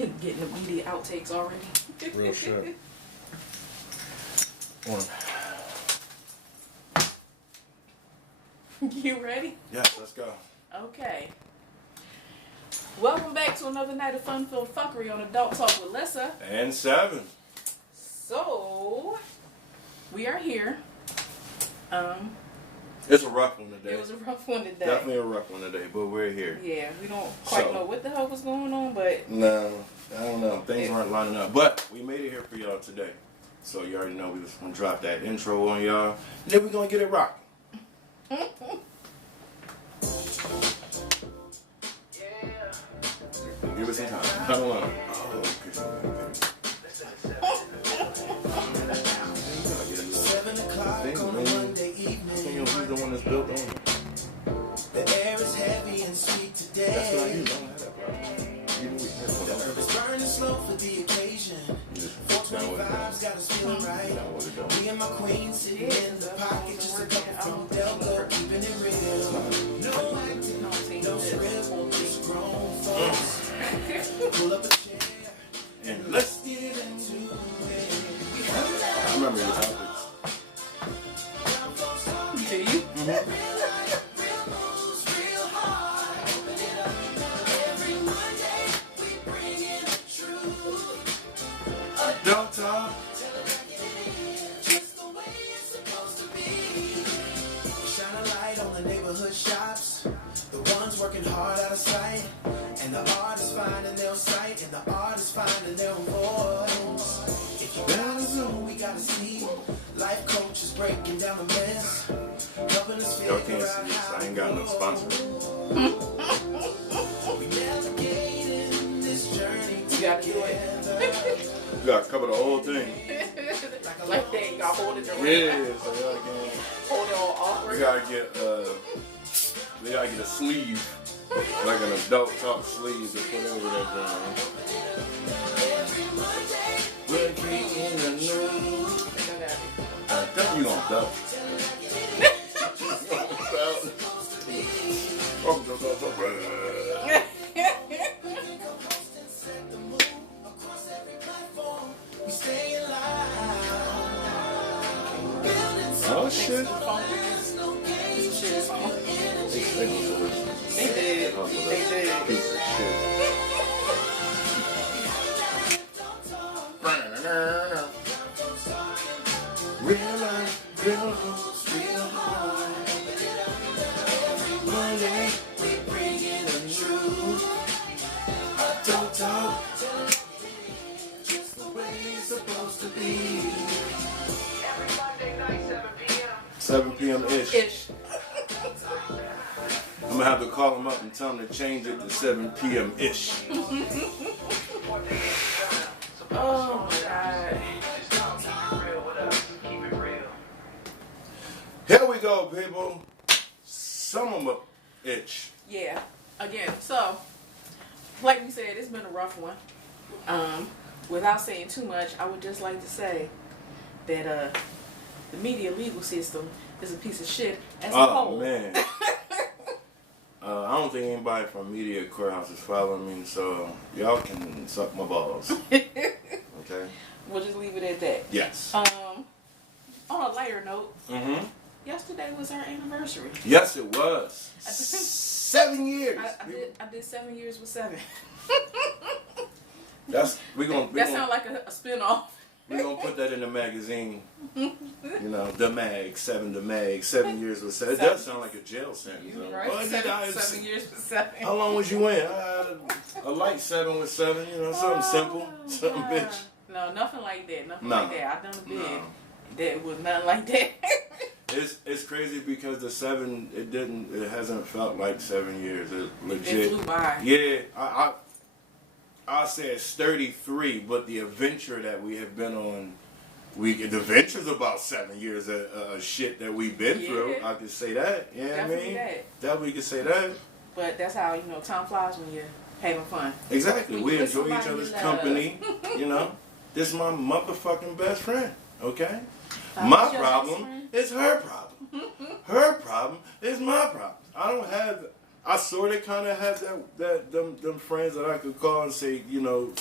Getting the media outtakes already. Real shit. You ready? Yes, let's go. Okay. Welcome back to another night of fun-filled fuckery on Adult Talk with Lyssa And 7. So, we are here. It's a rough one today. It was a rough one today. Definitely a rough one today, but we're here. Yeah, we don't quite know what the hell was going on, but... No, I don't know. Things aren't lining up. But we made it here for y'all today. So you already know we just going to drop that intro on y'all. And then we're going to get it rocking. Give us some time. Hold on. Oh, okay. 7 o'clock on a Monday evening. He's the one that's built on it. The air is heavy and sweet today. That's what I use. I don't have that problem. The herb is burning slow for the occasion. 425's got us feeling right. Me and my queen sitting in the pocket, just a couple from Delta, keeping it real. No acting, no scribble, just grown folks. Pull up a chair And let's get into it. I remember your topics. Do you? Adult Talk. Just the way it's supposed to be. Shine a light on the neighborhood shops, the ones working hard out of sight, and the artists finding their sight, and the artists finding their voice. If you gotta zone, we gotta see. Life coaches breaking down the mess, helping us Y'all figure can't out see this. how I ain't got no sponsor. we navigating this journey You gotta do it. together. You gotta cover the whole thing. Like that, you gotta hold it around. Yeah, so y'all Hold it all can. awkward. We gotta get a sleeve, like an Adult Talk sleeve to put over that joint. We're creating a new. I think you gonna duck. Oh shit. They did. They did. Piece of shit. Real life, real hopes, real heart. Monday, we bring in a truth. Adult Talk, just the way it's supposed to be. Every Monday night, 7 p.m. 7 p.m. ish. I'm gonna have to call them up and tell them to change it to 7 p.m. ish. Oh my god. Here we go, people. Some of them itch. Yeah. Again, so like we said, it's been a rough one. Without saying too much, I would just like to say that the media legal system is a piece of shit as a whole. Oh man. I don't think anybody from Media Courthouse is following me, so y'all can suck my balls. Okay? We'll just leave it at that. Yes. On a lighter note, Mm-hmm. yesterday was our anniversary. Yes, it was. 7 years. I did 7 years with 7. That sounds like a spin-off. We're gonna put that in the magazine. You know, the mag, 7 the mag, 7 years with 7. It does sound like a jail sentence. You're Though. right. Well, you 7 years with 7. How long was you in? A light 7 with 7, you know, something simple. Something God. bitch. No, nothing like that. Nothing No. like that. I done a bid. No. That was nothing like that. It's crazy because the 7, it hasn't felt like 7 years. It legit. It flew by. Yeah, I said it's 33, but the adventure that we have been on, the adventure's about 7 years of shit that we've been through. I could say that. You know what I mean? Definitely could say that. But that's how, time flies when you're having fun. Exactly. When We you enjoy with each somebody other's you love. company. You know, this is my motherfucking best friend. Okay. Who's My your problem best friend? is her problem. Her problem is my problem. I don't have I sort of kind of have them friends that I could call and say, you know,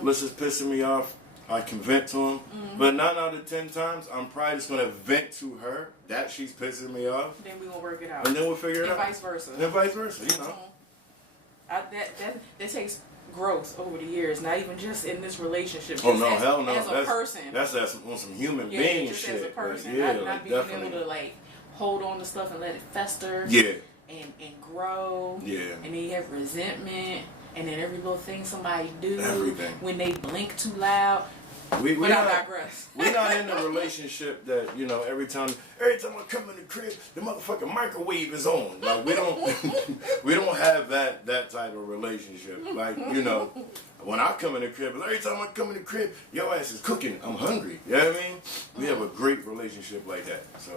Lyssa's pissing me off. I can vent to him. But 9 out of 10 times, I'm probably just going to vent to her that she's pissing me off. Then we're going to work it out. And then we'll figure it out. And vice versa. And vice versa, you know. That takes growth over the years, not even just in this relationship. Oh, no, hell no. As a person. That's on some human being just shit. As a person. Yeah, not being able to, like, hold on to stuff and let it fester. Yeah. And grow. Yeah. And then you have resentment. And then every little thing somebody do. Everything. When they blink too loud. But I digress. We're not in a relationship that, you know, every time I come in the crib, the motherfucking microwave is on. Like, we don't have that type of relationship. Like, you know, when I come in the crib, every time I come in the crib, your ass is cooking. I'm hungry. You know what I mean? We have a great relationship like that. So,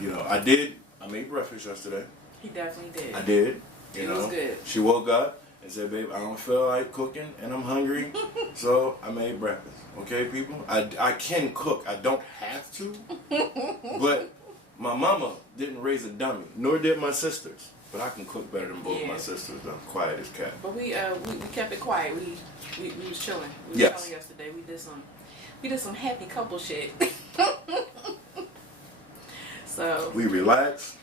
you know, I made breakfast yesterday. He definitely did. I did. It was good. She woke up and said, babe, I don't feel like cooking and I'm hungry. So I made breakfast. Okay, people? I can cook. I don't have to. But my mama didn't raise a dummy, nor did my sisters. But I can cook better than both my sisters. I'm quiet as cat. But we kept it quiet. We was chilling. We was chilling yesterday. We did some happy couple shit. So we relaxed.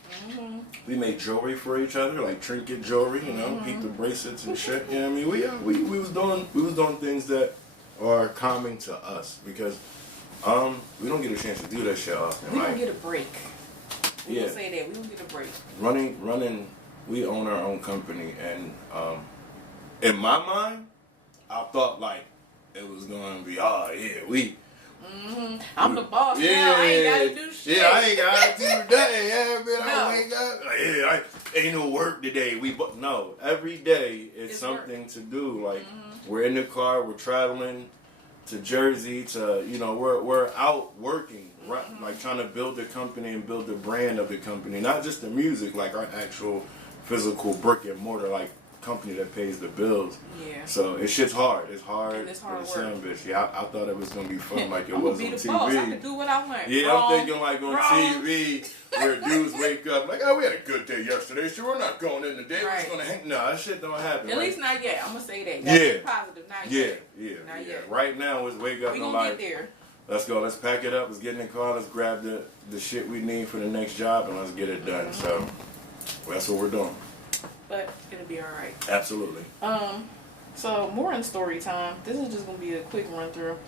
We made jewelry for each other, like trinket jewelry, you know, keep the bracelets and shit. You know what I mean? We was doing things that are calming to us because we don't get a chance to do that shit often. We don't get a break. We don't say that. We don't get a break. Running. We own our own company, and in my mind, I thought like it was gonna be I'm the boss now. I ain't gotta do shit. Yeah, I ain't gotta do nothing. Yeah, man. I wake up. Yeah, ain't no work today. No, every day it's something to do. Like we're in the car, we're traveling to Jersey. We're out working, right? Like trying to build the company and build the brand of the company, not just the music, like our actual physical brick and mortar, like company that pays the bills. Yeah. So it's shit's hard. It's hard. And it's hard work. Bitch. Yeah, I thought it was gonna be fun like it I'm was gonna on be the TV. boss. I can do what I want. Yeah, I'm thinking like on TV where dudes wake up like, oh, we had a good day yesterday, so we're not going in today. We're just gonna hang. No, that shit don't happen. At least not yet. I'm gonna say that. That's positive. Not yet. Not yet. Right now, it's wake up we and gonna like, get there. Let's go. Let's pack it up. Let's get in the car. Let's grab the shit we need for the next job and let's get it done. So that's what we're doing. But it'll be all right. Absolutely. So more in story time. This is just gonna be a quick run through.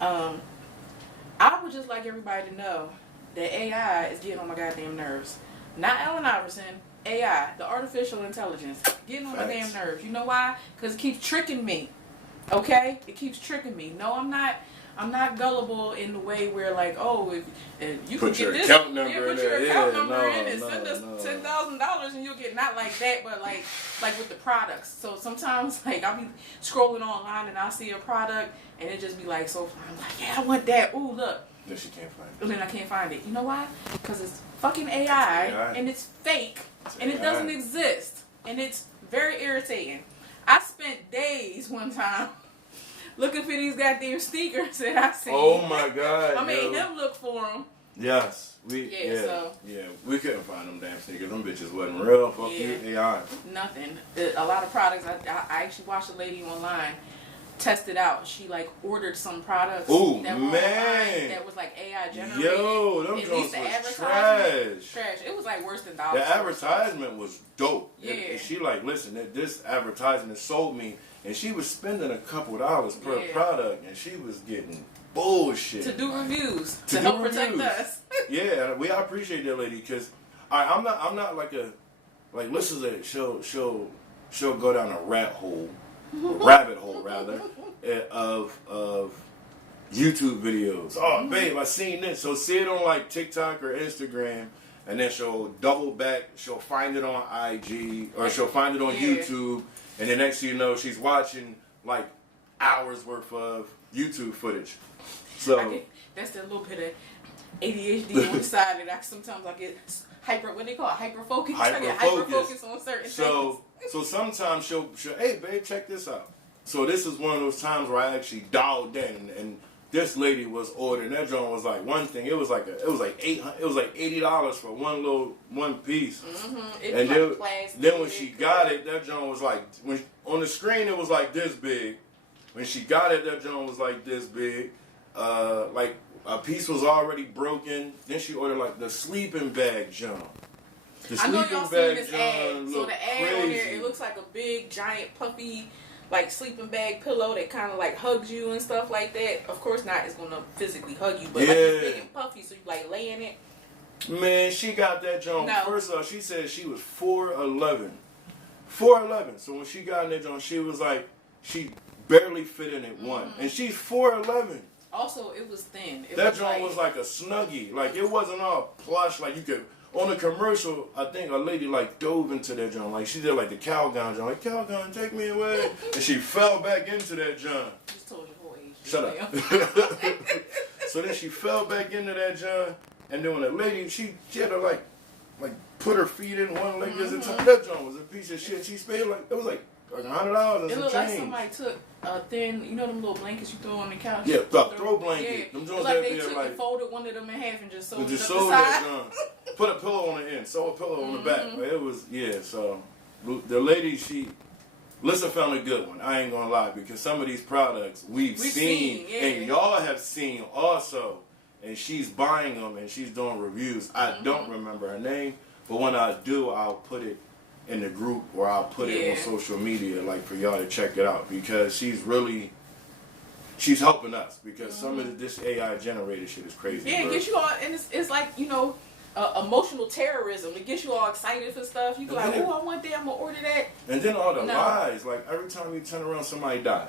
I would just like everybody to know that AI is getting on my goddamn nerves. Not Allen Iverson. AI, the artificial intelligence, getting on my damn nerves. You know why? Because it keeps tricking me. Okay, it keeps tricking me. No, I'm not gullible in the way where like, oh, if you put can your get this, account number put your account number in and no, send us $10,000 and you'll get not like that, but like with the products. So sometimes like I'll be scrolling online and I'll see a product and it just be like so. I'm like, yeah, I want that. Ooh, look. Then she can't find it. And then I can't find it. You know why? Because it's fucking AI and it's fake and it doesn't exist and it's very irritating. I spent days one time looking for these goddamn sneakers that I seen. Oh my god! I made him look for them. Yes, we couldn't find them damn sneakers. Them bitches wasn't real. Fuck you, AI. Nothing. A lot of products. I actually watched a lady online test it out. She like ordered some products. Ooh, that man, that was like AI generated. Yo, them joints was trash. It was like worse than $1. The advertisement was dope. Yeah. She like, listen, this advertisement sold me. And she was spending a couple dollars per product, and she was getting bullshit. To do reviews, to help protect us. Yeah, I appreciate that lady because I'm not like Lyssa she'll go down a rabbit hole rather, of YouTube videos. Oh, babe, I seen this. So see it on like TikTok or Instagram. And then she'll double back. She'll find it on IG or she'll find it on YouTube. And then next thing you know, she's watching like hours worth of YouTube footage. So that's that little bit of ADHD on the side that sometimes I get what they call it, hyper focus. I get hyper focus on certain things. So sometimes she'll, hey babe, check this out. So this is one of those times where I actually dialed in and this lady was ordering. That joint was like one thing. It was like $80 for one piece. And then when she got it, that joint was like on the screen it was like this big. When she got it, that joint was like this big. Like a piece was already broken. Then she ordered like the sleeping bag joint. I know y'all seen this ad. So the ad on there, it looks like a big, giant, puffy, like sleeping bag pillow that kind of like hugs you and stuff like that. Of course not, it's gonna physically hug you, but like it's big and puffy, so you like lay in it. Man, she got that joint. No. First off, she said she was 4'11". 4'11". So when she got in that joint, she was like, she barely fit in it one, and she's 4'11". Also, it was thin. That joint was like a Snuggie. Like it wasn't all plush. Like you could. On the commercial, I think a lady like dove into that joint. Like she did like the Calgon joint. Like Calgon, take me away. And she fell back into that joint. Just told your whole age. Shut up. So then she fell back into that joint. And then when the lady, she had to like put her feet in one leg at a time. That joint was a piece of shit. She paid like, it was like $100 and it some looked change. like somebody took a thin, you know them little blankets you throw on the couch? Yeah, throw blanket. Yeah. Them joints Like that they be took like, and folded one of them in half and just sewed it up the that side. joint. Put a pillow on the end. Sew a pillow on the back. But it was, so the lady, Lyssa found a good one. I ain't gonna lie, because some of these products we've seen and y'all have seen also. And she's buying them and she's doing reviews. I don't remember her name, but when I do, I'll put it in the group or I'll put it on social media, like for y'all to check it out, because she's helping us, because some of this AI generated shit is crazy. Yeah, it gets you all, and it's like, you know, emotional terrorism. It gets you all excited for stuff. You be like, oh, I want that, I'm gonna order that. And then all the lies, like every time you turn around, somebody died.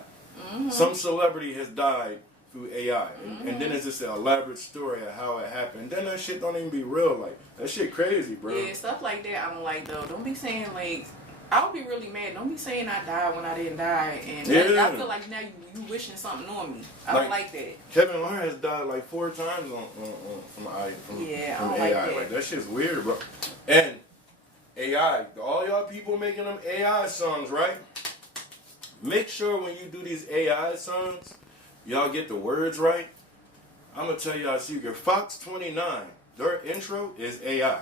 Some celebrity has died through AI, and then it's just an elaborate story of how it happened. Then that shit don't even be real. Like that shit crazy, bro. Yeah, stuff like that I don't like though. Don't be saying like, I'll be really mad. Don't be saying I died when I didn't die, and I feel like now you wishing something on me. I don't like that. Kevin Lawrence has died like 4 times from AI. Like that shit's weird, bro. And AI, all y'all people making them AI songs, right? Make sure when you do these AI songs, y'all get the words right. I'm going to tell y'all a secret. Fox 29, their intro is AI.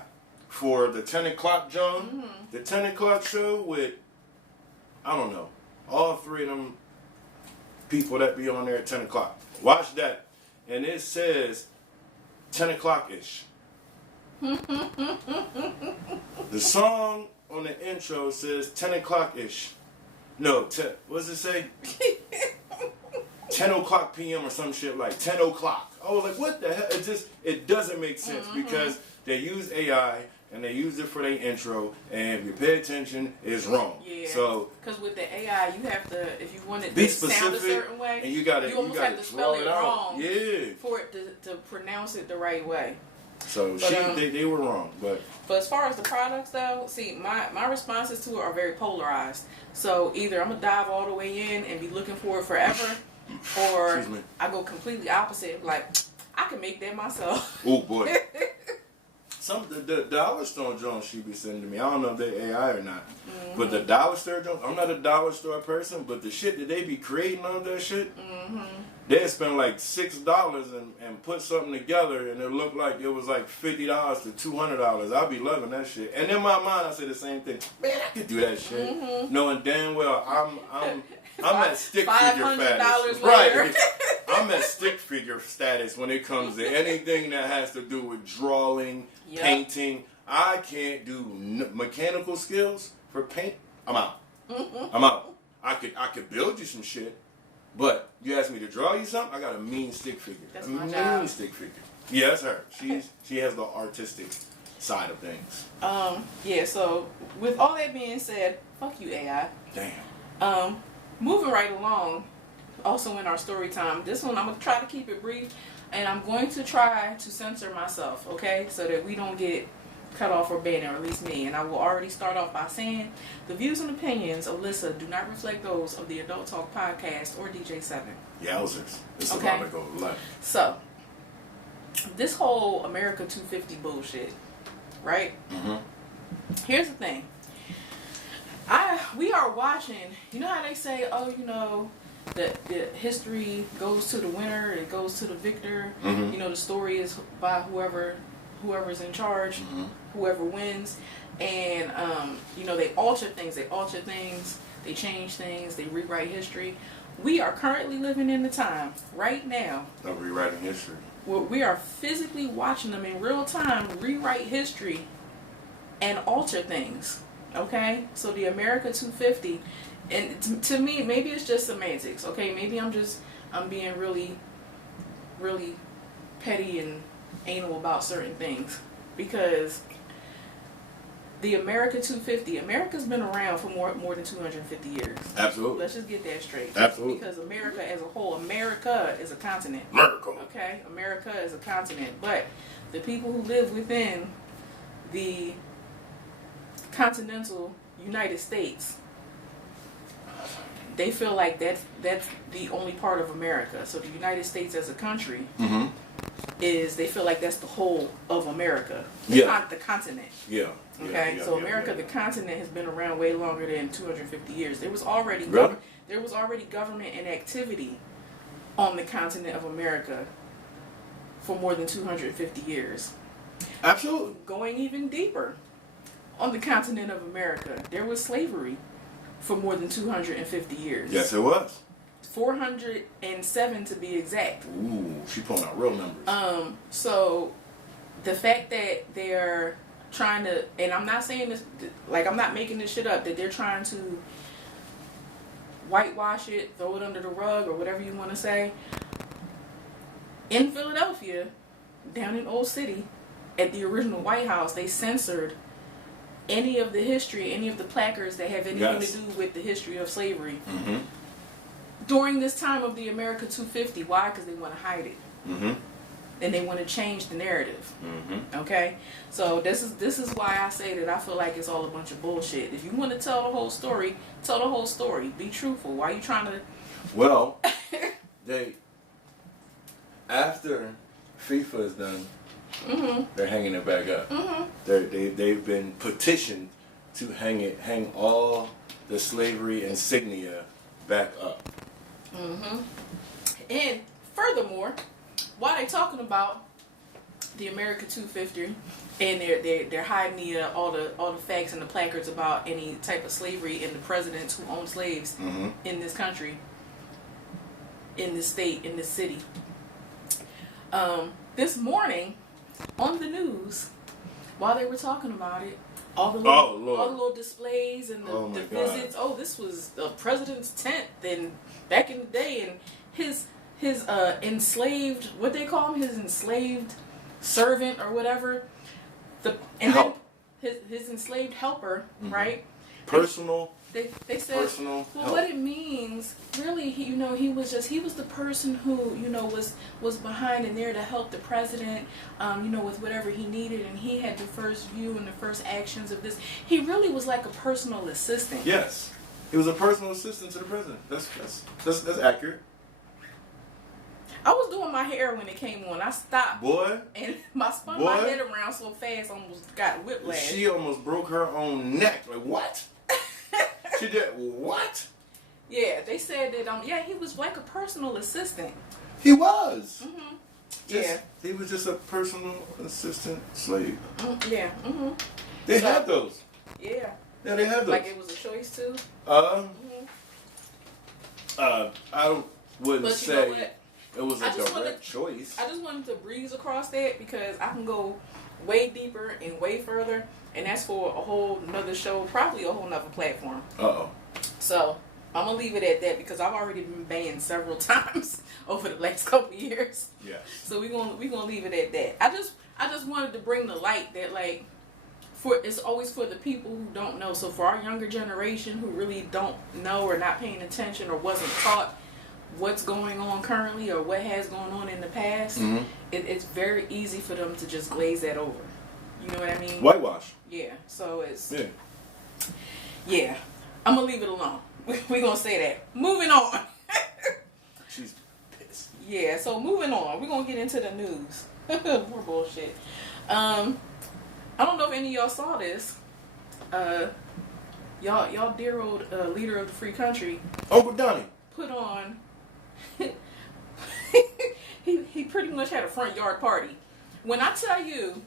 For the 10 o'clock John, the 10 o'clock show with, I don't know, all 3 of them people that be on there at 10 o'clock. Watch that. And it says 10 o'clock-ish. The song on the intro says 10 o'clock-ish. No, what does it say? 10 o'clock p.m. or some shit, like 10 o'clock. I was like, what the hell? It doesn't make sense because they use AI and they use it for their intro, and if you pay attention, it's wrong. Yeah. So because with the AI, you have to, if you want it be to sound a certain way, and you almost have to spell it wrong. Yeah. For it to pronounce it the right way. So they were wrong, but as far as the products though, see my responses to it are very polarized. So either I'm gonna dive all the way in and be looking for it forever, or I go completely opposite. Like I can make that myself. Oh boy. The Dollar Store Jones she be sending to me. I don't know if they're AI or not, but the Dollar Store Jones. I'm not a Dollar Store person, but the shit that they be creating on that shit. They spend like $6 and put something together, and it looked like it was like $50 to $200. I'll be loving that shit. And in my mind, I say the same thing. Man, I could do that shit, knowing damn well I'm at stick figure status. Right. I'm at stick figure status when it comes to anything that has to do with drawing, painting. I can't do mechanical skills for paint. I'm out. I'm out. I could build you some shit. But you ask me to draw you something, I got a mean stick figure. That's a my mean job. Stick figure. Yeah, that's her. She has the artistic side of things. Yeah, so with all that being said, fuck you AI. Damn. Moving right along, also in our story time, this one I'm gonna try to keep it brief, and I'm going to try to censor myself, okay? So that we don't get cut off or banned, or at least me. And I will already start off by saying the views and opinions of Lyssa do not reflect those of the Adult Talk Podcast or DJ7. Yowzers. It's about to go left. So, this whole America 250 bullshit, right? Here's the thing. We are watching, you know how they say, oh, you know, the history goes to the winner, it goes to the victor. Mhm. You know, the story is by whoever's in charge, whoever wins. And you know, they alter things, they change things, they rewrite history. We are currently living in the time right now of rewriting history. where we are physically watching them in real time rewrite history and alter things. Okay, so the America 250, and to me, maybe it's just semantics. Okay, maybe I'm being really, really petty and anal about certain things, because the America 250, America's been around for more than 250 years. Absolutely. Let's just get that straight. Absolutely. Because America as a whole, America is a continent. America. Okay, America is a continent, but the people who live within the continental United States, they feel like that's the only part of America. So the United States as a country they feel like that's the whole of America. The continent. Yeah. Okay, so America, the continent, has been around way longer than 250 years. There was already government and activity on the continent of America for more than 250 years. Absolutely. Going even deeper, on the continent of America, there was slavery for more than 250 years. Yes, it was. 407 to be exact. Ooh, she pulling out real numbers. So the fact that they're trying to, and I'm not saying this, like, I'm not making this shit up, that they're trying to whitewash it, throw it under the rug, or whatever you want to say. In Philadelphia, down in Old City, at the original White House, they censored any of the history, any of the placards that have anything to do with the history of slavery. During this time of the America 250. Why? Because they want to hide it. And they want to change the narrative. Okay? So this is why I say that I feel like it's all a bunch of bullshit. If you want to tell the whole story, tell the whole story. Be truthful. Why are you trying to... Well, after FIFA is done, they're hanging it back up. They've been petitioned to hang all the slavery insignia back up. And furthermore, while they're talking about the America 250 and they're hiding all the facts and the placards about any type of slavery and the presidents who own slaves in this country, in this state, in this city. This morning on the news, while they were talking about it, all the little displays and the visits. Oh, this was the president's tent then back in the day, and his enslaved, what they call him, his enslaved servant or whatever. Then his enslaved helper, right? Personal. They said, personal well, help. what it means, really, he was the person who, was behind and there to help the president, with whatever he needed, and he had the first view and the first actions of this. He really was like a personal assistant. Yes, he was a personal assistant to the president. That's accurate. I was doing my hair when it came on. I stopped. Boy. And spun my head around so fast, I almost got whiplash. She almost broke her own neck. Like, what? She did what? Yeah, they said that he was like a personal assistant. He was. He was just a personal assistant slave. Yeah. They had those. Yeah. Yeah, they had those. Like it was a choice too. I wouldn't say it was a direct choice. I just wanted to breeze across that because I can go way deeper and way further. And that's for a whole nother show, probably a whole nother platform. So I'm gonna leave it at that because I've already been banned several times over the last couple of years. Yeah. So we're gonna leave it at that. I just wanted to bring the light that it's always for the people who don't know. So for our younger generation who really don't know or not paying attention or wasn't taught what's going on currently or what has gone on in the past, it's very easy for them to just glaze that over. You know what I mean? Whitewash. Yeah. So yeah. I'm gonna leave it alone. We're gonna say that. Moving on. She's pissed. Yeah. So moving on. We're gonna get into the news. More bullshit. I don't know if any of y'all saw this. Y'all dear old leader of the free country, Uncle Donnie, put on. he pretty much had a front yard party. When I tell you,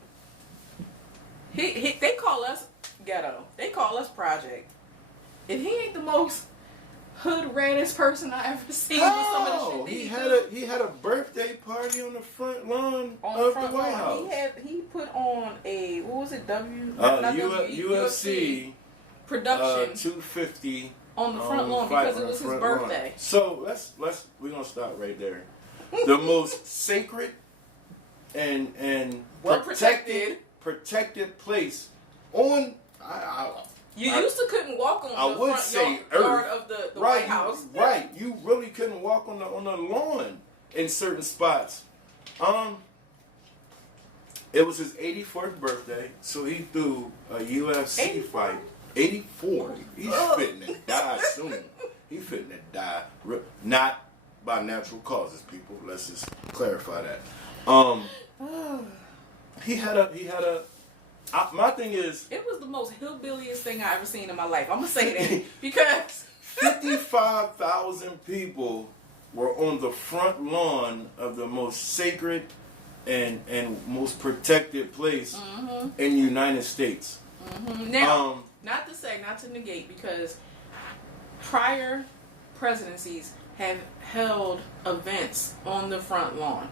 they call us ghetto. They call us project. If he ain't the most hood raddest person I ever seen with some of the shit that he had a birthday party on the front lawn on of the front the White lawn. House. He put on a, what was it, UFC production 250 on the front lawn because it was his birthday. Lawn. So we're gonna stop right there. The most sacred and well protected place on. You used to couldn't walk on the front yard of the White House. Right, you really couldn't walk on the lawn in certain spots. It was his 84th birthday, so he threw a UFC fight. 84. He's fitting to die soon. He's fitting to die. Not by natural causes, people. Let's just clarify that. He had a. My thing is, it was the most hillbilliest thing I ever seen in my life. I'm gonna say that because 55,000 people were on the front lawn of the most sacred and most protected place in the United States. Now, not to negate, because prior presidencies have held events on the front lawn.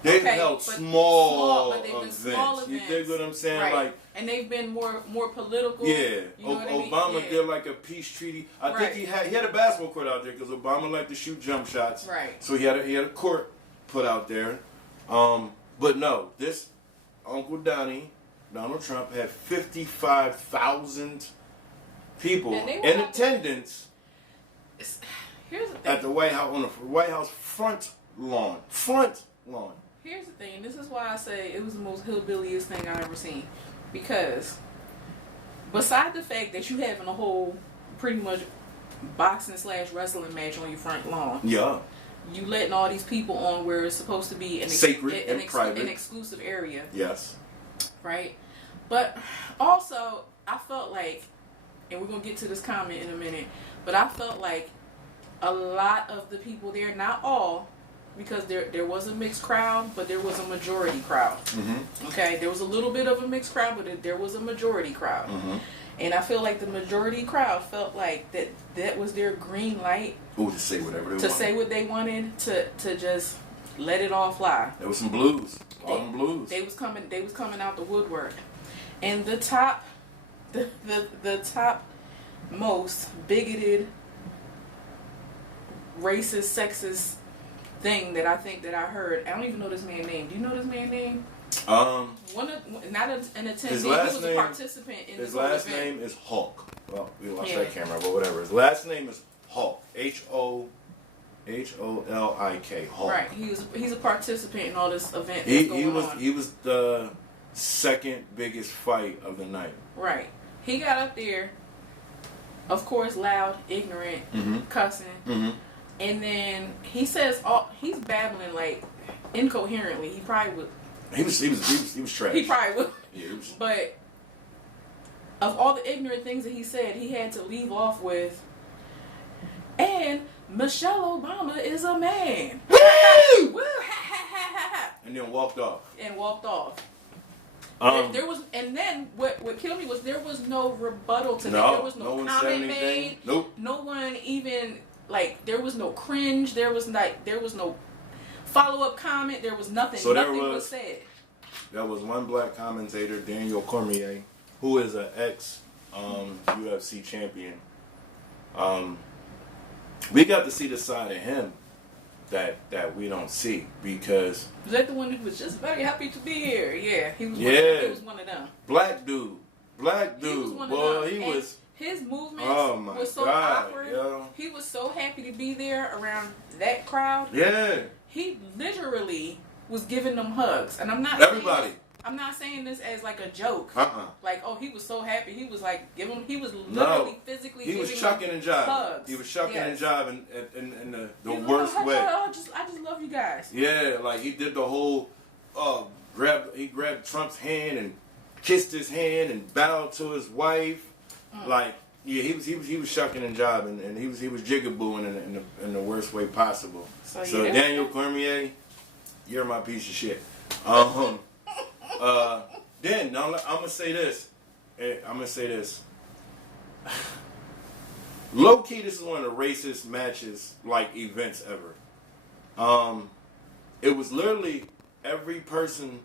They've held small but they've been events. small events. You dig what I'm saying? Right. Like, and they've been more political. Yeah. You know what I mean? Obama Yeah. did like a peace treaty. I think he had a basketball court out there because Obama liked to shoot jump shots. Right. So he had a court put out there. But no, this Uncle Donald Trump had 55,000 people in attendance Here's the thing. at the White House on the White House front lawn. Here's the thing. This is why I say it was the most hillbilliest thing I ever seen. Because beside the fact that you having a whole pretty much boxing / wrestling match on your front lawn. Yeah. You letting all these people on where it's supposed to be sacred and private, an exclusive area. Yes. Right? But also, I felt like, and we're going to get to this comment in a minute, but I felt like a lot of the people there, not all, because there was a mixed crowd, but there was a majority crowd. Okay? There was a little bit of a mixed crowd, but there was a majority crowd. And I feel like the majority crowd felt like that was their green light. Ooh, to say whatever they wanted. To say what they wanted, to just let it all fly. There was some blues. All them blues. They was coming out the woodwork. And the top most bigoted, racist, sexist thing that I think that I heard. I don't even know this man's name. Do you know this man's name? Not an attendee. He was a participant in this whole event. His last name is Hulk. Well, we lost that camera, but whatever. His last name is Hulk. Hollik. Hulk. Right. He's a participant in all this event. He was the second biggest fight of the night. Right. He got up there, of course, loud, ignorant, cussing. And then he says, he's babbling like incoherently. He probably would. He was trash. He probably would. Yeah, but of all the ignorant things that he said, he had to leave off with, and Michelle Obama is a man. Woo! Woo! Ha ha ha ha ha. And then walked off. There was, and then what killed me was there was no rebuttal to that. There was no comment made. Nope. No one even there was no cringe. There was no follow-up comment. There was nothing. So nothing was said. There was one black commentator, Daniel Cormier, who is an ex UFC champion. We got to see the side of him that we don't see, because was that the one who was just very happy to be here? Yeah, he was. Yeah, he was one of them. Black dude. He was one of them. He was. His movements was so awkward. Yo. He was so happy to be there around that crowd. Yeah. He literally was giving them hugs, and I'm not everybody. I'm not saying this as like a joke. Like, oh, he was so happy. He was like giving. He was literally physically. He was giving chucking and jiving. Hugs. He was chucking and jiving in the worst way. I just love you guys. Yeah, like he did the whole. He grabbed Trump's hand and kissed his hand and bowed to his wife. Like, Yeah, he was shucking and jiving, and he was jigabooing in the worst way possible. So yeah. Daniel Cormier, you're my piece of shit. Then now I'm gonna say this. Low key, this is one of the racist matches, like events ever. It was literally every person.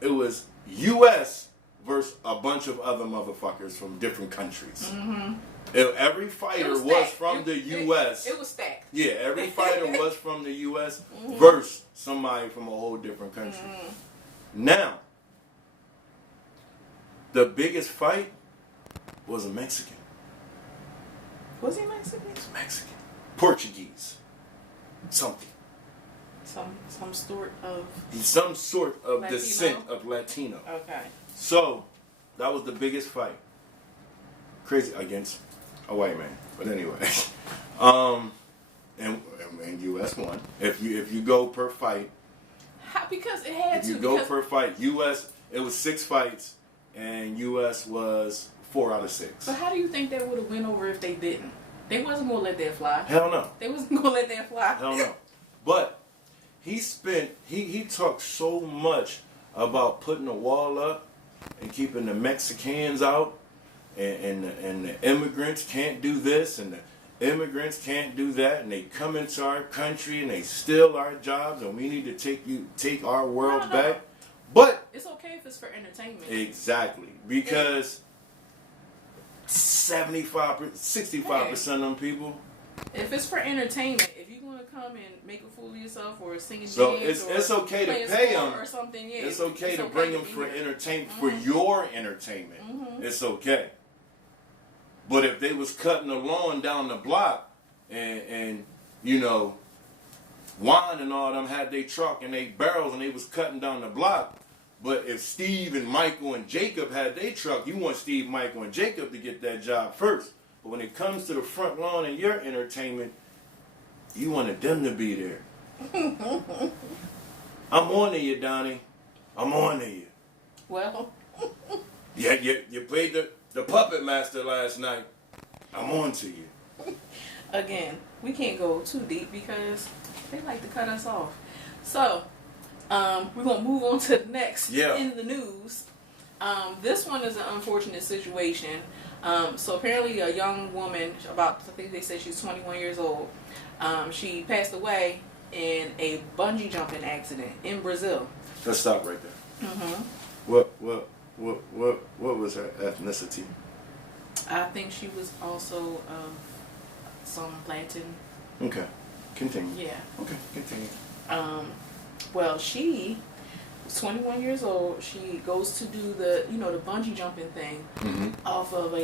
It was U.S. versus a bunch of other motherfuckers from different countries. Mm-hmm. Every fighter was from the U.S. It was stacked. Yeah, every fighter was from the U.S. versus somebody from a whole different country. Mm-hmm. Now, the biggest fight was a Mexican. Was he Mexican? He was Mexican. Portuguese. Something. Some sort of... He's some sort of Latino? descent of Latino. Okay. So, that was the biggest fight. Crazy against a white man. But anyway. And U.S. won. If you go per fight... Because it had to. If you go per fight, U.S. it was 6 fights, and U.S. was 4 out of 6. But how do you think they would have went over if they didn't? They wasn't gonna let that fly. Hell no. They wasn't gonna let that fly. Hell no. But he talked so much about putting a wall up and keeping the Mexicans out, and the immigrants can't do this, and the immigrants can't do that, and they come into our country and they steal our jobs, and we need to take our world back. But it's okay if it's for entertainment. Exactly, because 65% of them people. If it's for entertainment, if you're gonna come and make a fool of yourself or sing and so dance, it's okay to pay them or something. Yeah, it's okay to bring them for entertainment, for your entertainment. Mm-hmm. It's okay. But if they was cutting the lawn down the block, and you know, Juan and all them had their truck and they barrels and they was cutting down the block. But if Steve and Michael and Jacob had their truck, you want Steve, Michael, and Jacob to get that job first. But when it comes to the front lawn and your entertainment, you wanted them to be there. I'm on to you, Donnie. I'm on to you. Well. Yeah, you played the puppet master last night. I'm on to you. Again, we can't go too deep because they like to cut us off. So, we're going to move on to the next in the news. This one is an unfortunate situation. So apparently a young woman, I think they said she's 21 years old, she passed away in a bungee jumping accident in Brazil. Let's stop right there. Mm-hmm. What was her ethnicity? I think she was also of some Latin. Okay, continue. Yeah. Okay, continue. Well, she was 21 years old. She goes to do the bungee jumping thing off of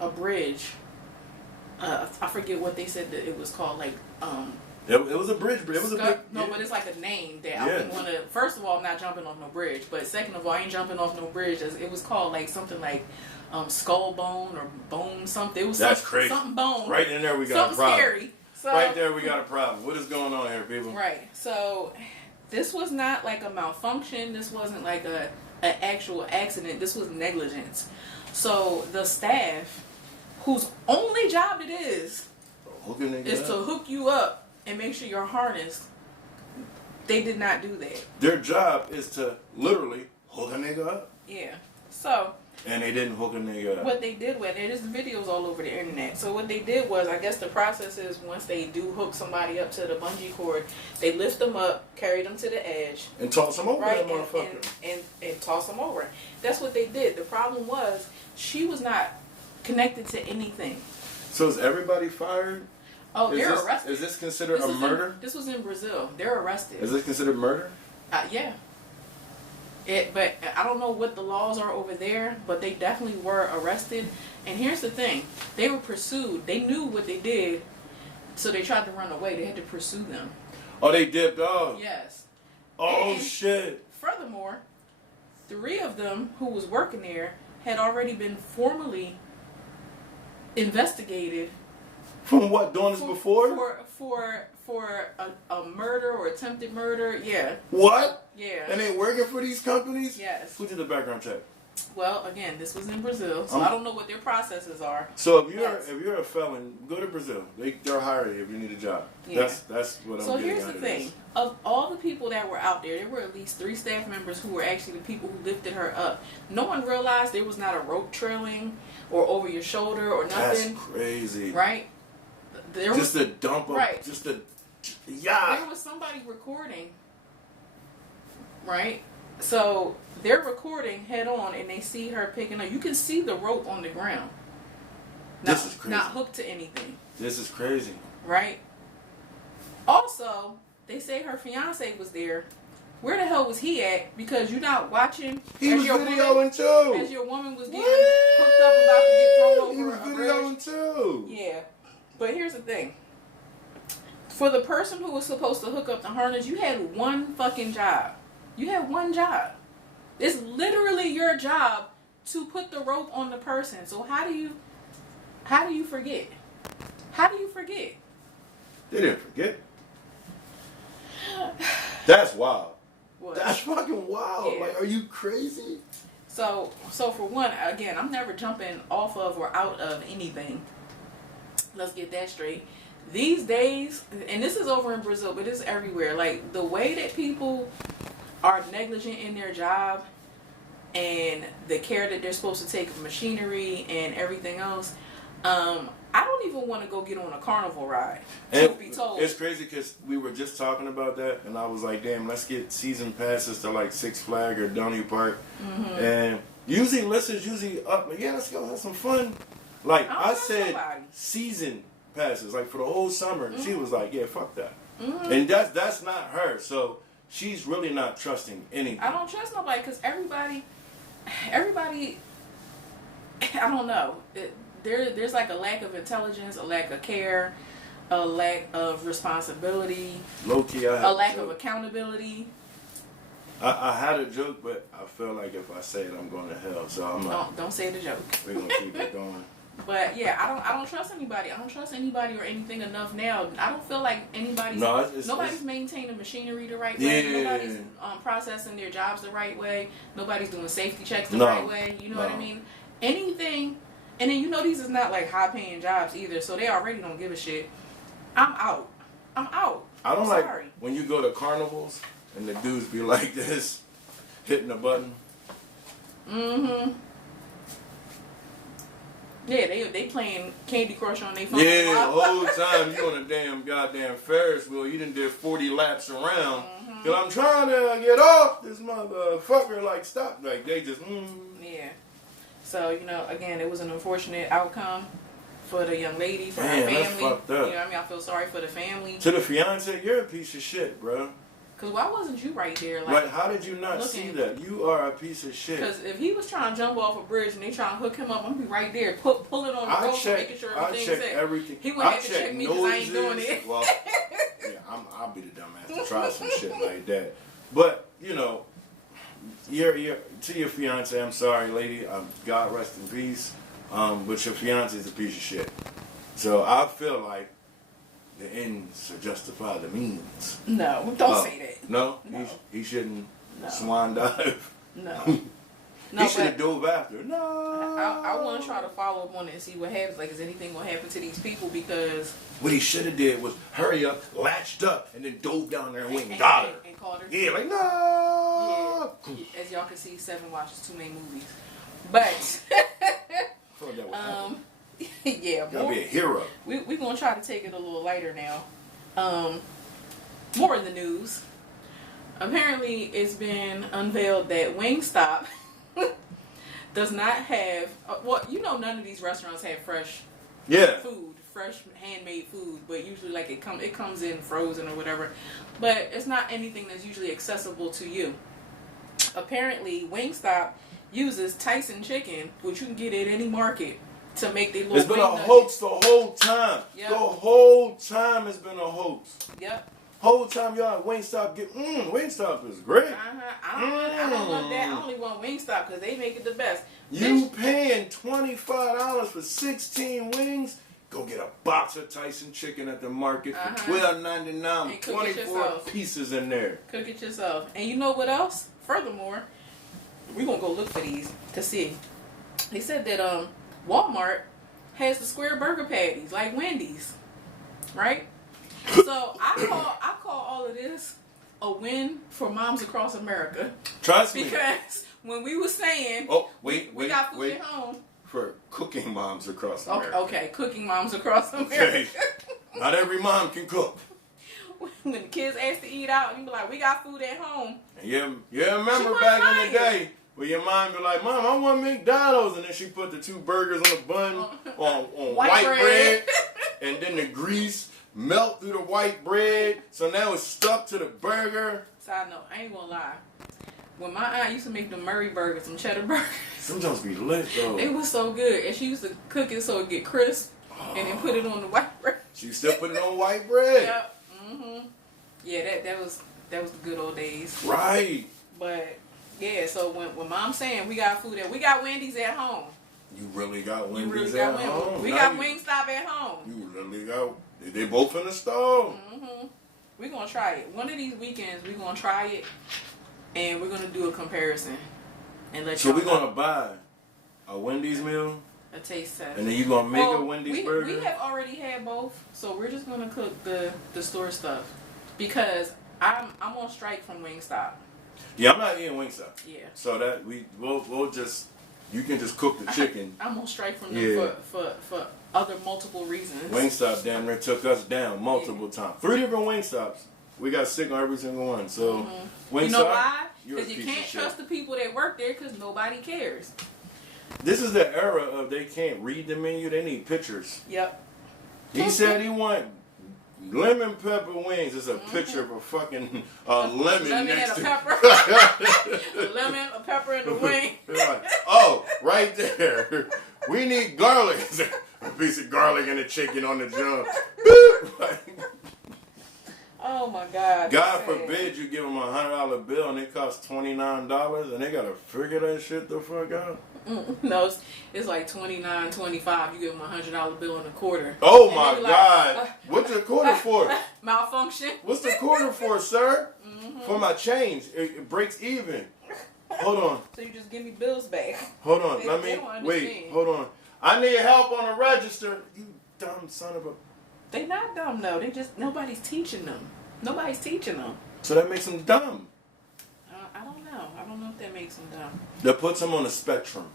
a bridge. I forget what they said that it was called. Like it was a bridge. It was a big. No, but it's like a name that I wouldn't want to. First of all, I'm not jumping off no bridge. But second of all, I ain't jumping off no bridge. It was called like something like skull bone or bone something. It was crazy. Something bone. Right in there, we got a problem. Scary. So, right there, we got a problem. What is going on here, people? Right. So, this was not like a malfunction. This wasn't like an actual accident. This was negligence. So, the staff, whose only job it is to hook you up and make sure you're harnessed, they did not do that. Their job is to literally hook a nigga up. Yeah. So... And they didn't hook a nigga up. What they did was, there's videos all over the internet. So what they did was, I guess the process is once they do hook somebody up to the bungee cord, they lift them up, carry them to the edge. And toss them over, right? that motherfucker. And toss them over. That's what they did. The problem was, she was not connected to anything. So is everybody fired? Oh, they're arrested. Is this considered a murder? This was in Brazil. They're arrested. Is this considered murder? Yeah. But I don't know what the laws are over there, but they definitely were arrested. And here's the thing. They were pursued. They knew what they did, so they tried to run away. They had to pursue them. Oh, they dipped off? Yes. Oh, and shit. Furthermore, 3 of them who was working there had already been formally investigated. From what? Doing this before? For a murder or attempted murder, yeah. What? Yeah. And they working for these companies? Yes. Who did the background check? Well, again, this was in Brazil, so I don't know what their processes are. So if you're a felon, go to Brazil. They'll hire you if you need a job. Yeah. That's what I'm so getting here's the thing. Of all the people that were out there were at least 3 staff members who were actually the people who lifted her up. No one realized there was not a rope trailing or over your shoulder or nothing. That's crazy. Right? Just a dump of, right. Yeah. There was somebody recording. Right? So they're recording head on and they see her picking up. You can see the rope on the ground. This is crazy. Not hooked to anything. This is crazy. Right? Also, they say her fiance was there. Where the hell was he at? Because you're not watching. He was videoing too. As your woman was getting hooked up about to get thrown over. He was videoing too. Yeah. But here's the thing. For the person who was supposed to hook up the harness, you had one fucking job. You had one job. It's literally your job to put the rope on the person. So how do you forget? How do you forget? They didn't forget. That's wild. What? That's fucking wild. Yeah. Like, are you crazy? So for one, again, I'm never jumping off of or out of anything. Let's get that straight. These days, and this is over in Brazil, but it's everywhere. Like, the way that people are negligent in their job and the care that they're supposed to take of machinery and everything else, I don't even want to go get on a carnival ride. And to be told. It's crazy because we were just talking about that, and I was like, damn, let's get season passes to like Six Flags or Donny Park. Mm-hmm. And usually Lyssa's usually up, like, yeah, let's go have some fun. Like, I said season passes, like for the whole summer. Mm-hmm. She was like, yeah, fuck that. Mm-hmm. And that's not her. So she's really not trusting anything. I don't trust nobody because everybody, I don't know. There's like a lack of intelligence, a lack of care, a lack of responsibility, low-key, a lack of accountability. I had a joke, but I feel like if I say it, I'm going to hell. So I'm like, don't say the joke. We're gonna keep it going. But yeah, I don't trust anybody. I don't trust anybody or anything enough now. I don't feel like anybody's nobody's maintaining machinery the right way. Nobody's processing their jobs the right way. Nobody's doing safety checks the right way. You know what I mean? Anything. And then these is not like high paying jobs either, so they already don't give a shit. I'm out. I don't like when you go to carnivals and the dudes be like this, hitting a button. Mm-hmm. Yeah, they playing Candy Crush on their phone. Yeah, the whole time you on a damn goddamn Ferris wheel. You done did 40 laps around. Mm-hmm. Cause I'm trying to get off this motherfucker. Like, stop. Like, they just, Yeah. So, again, it was an unfortunate outcome for the young lady, for her family. That's fucked up. You know what I mean? I feel sorry for the family. To the fiance, you're a piece of shit, bro. Because why wasn't you right there? Like, how did you not see that? You are a piece of shit. Because if he was trying to jump off a bridge and they trying to hook him up, I'm going to be right there, pulling on the rope and making sure everything's set. I check everything. He wouldn't have to check me because I ain't doing it. Well, yeah, I'll be the dumbass to try some shit like that. But, to your fiance, I'm sorry, lady. God rest in peace. But your fiance is a piece of shit. So I feel like the ends justify the means. No, don't say that. No? He shouldn't swan dive. No. He should have dove after. No. I want to try to follow up on it and see what happens. Like, is anything going to happen to these people? Because what he should have did was hurry up, latched up, and then dove down there and went and got her. And called her. Yeah, like, no. Yeah. As y'all can see, 7 watches too many movies. But yeah, gotta be a hero. We're gonna try to take it a little lighter now. More in the news. Apparently, it's been unveiled that Wingstop does not have. None of these restaurants have fresh food, fresh handmade food. But usually, like it comes in frozen or whatever. But it's not anything that's usually accessible to you. Apparently, Wingstop uses Tyson chicken, which you can get at any market, to make their little. It's been a hoax the whole time. Yep. The whole time it's been a hoax. Yep. Whole time y'all at Wingstop Wingstop is great. I don't want that. I only want Wingstop because they make it the best. You paying $25 for 16 wings? Go get a box of Tyson chicken at the market for $12.99. 24 pieces in there. Cook it yourself. And you know what else? Furthermore, we're gonna go look for these to see. They said that Walmart has the square burger patties like Wendy's, right? So I call all of this a win for moms across America. Trust me. Because when we were saying, we got food at home. For cooking moms across America. Okay, cooking moms across America. Okay. Not every mom can cook. When the kids ask to eat out, you be like, we got food at home. Yeah, remember back in the day where your mom be like, Mom, I want McDonald's, and then she put the 2 burgers on a bun on white bread, and then the grease melt through the white bread, so now it's stuck to the burger. Side note, I ain't gonna lie. When my aunt used to make the Murray burgers, some cheddar burgers, them just be lit though. they was so good, and she used to cook it so it get crisp, and then put it on the white bread. She still put it on white bread. Yep. Yeah, that was the good old days. Right. But yeah, so when Mom's saying we got food we got Wendy's at home. You really got Wendy's really at got home. We got Wingstop at home. You really got. They both in the stove. We're gonna try it. One of these weekends we're gonna try it, and we're gonna do a comparison and let So y'all we're gonna buy a Wendy's meal, a taste test. and then you gonna make a Wendy's burger. We have already had both, so we're just gonna cook the store stuff because I'm on strike from Wingstop. Yeah, I'm not eating Wingstop. Yeah. So that we'll just, you can just cook the chicken. I'm on strike from them for other multiple reasons. Wingstop damn near took us down multiple times. 3 different Wingstops. We got sick on every single one. So Wingstop. You know why? You're a Because you piece can't of shit. trust the people that work there because nobody cares. This is the era of they can't read the menu. They need pictures. Yep. He said he want lemon pepper wings. It's a picture of a fucking lemon next and to a pepper. A lemon, a pepper, and a wing. Like, oh, right there. We need garlic. A piece of garlic and a chicken on the drum. Oh my God. God forbid you give them a $100 bill and it costs $29 and they gotta figure that shit the fuck out. No, it's like $29, $25. You give them a $100 bill and a quarter. Oh and my God. What's the quarter for? Malfunction. What's the quarter for, sir? For my change. It breaks even. Hold on. So you just give me bills back. Hold on. They Let me don't wait. understand. Hold on. I need help on the register. You dumb son of a. They not dumb though. They just nobody's teaching them. Nobody's teaching them. So that makes them dumb. I don't know. I don't know if that makes them dumb. That puts them on the spectrum.